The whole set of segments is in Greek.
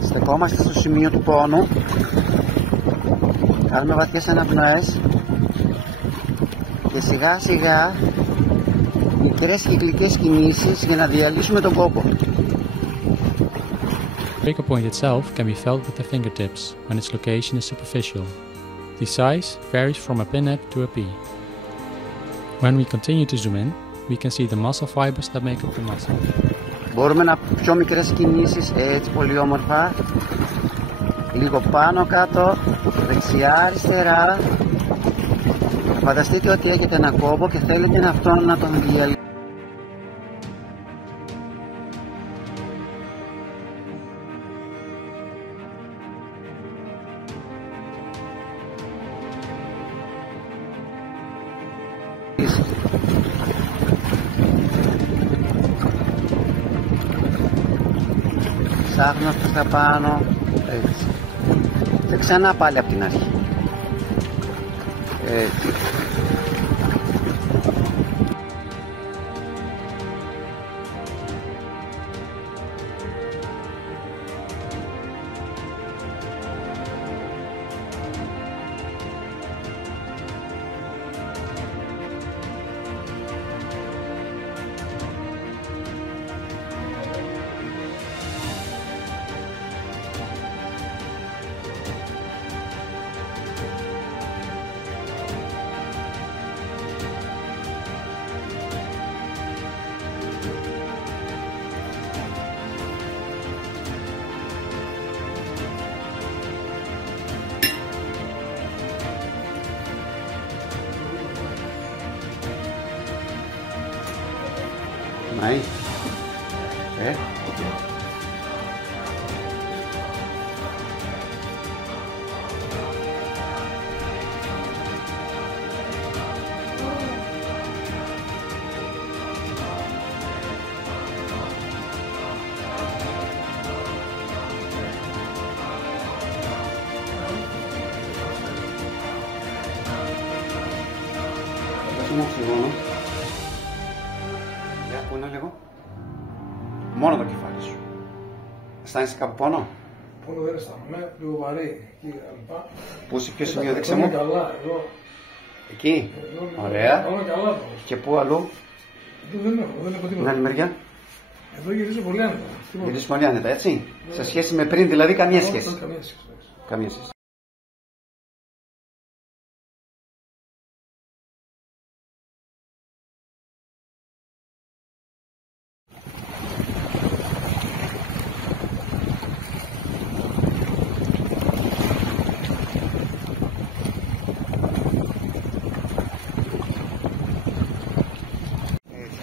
Στεκόμαστε στο σημείο του πόνου. Κάνουμε βαθιές αναπνοές και σιγά σιγά μικρές κυκλικές κινήσεις για να διαλύσουμε τον κόπο. The trigger point itself can be felt with the fingertips when its location is superficial. The size varies from a pinhead to a pea. When we continue to zoom in, we can see the muscle fibers that make up the muscle. Μπορούμε να πιο μικρές κινήσεις, έτσι πολύ όμορφα. Λίγο πάνω κάτω, δεξιά αριστερά. Φανταστείτε ότι έχετε ένα κόμπο και θέλετε αυτόν να τον διαλύσετε. Ψάχνουμε προς τα πάνω, έτσι. Και ξανά πάλι από την αρχή. Έτσι. Nej. Ja. Πού είναι λίγο? Μόνο το κεφάλι σου. Αισθάνεσαι κάπου πόνο? Πόνο δεν αισθάνομαι, λίγο βαρύ εκεί λοιπά. Πού είσαι, ποιο σημείο, δείξε μου. Καλά, εδώ. Εκεί. Εδώ, ωραία. όλα καλά. Και πού αλλού? Εδώ δεν έχω τίποτα. Την άλλη μεριά. Εδώ γυρίζω πολύ άνετα. Γυρίζεις πολύ άνετα, έτσι. Σε σχέση με πριν, δηλαδή καμία σχέση. Καμία σχέση. Καμία σχέση.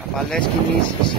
Απαλές κινήσεις.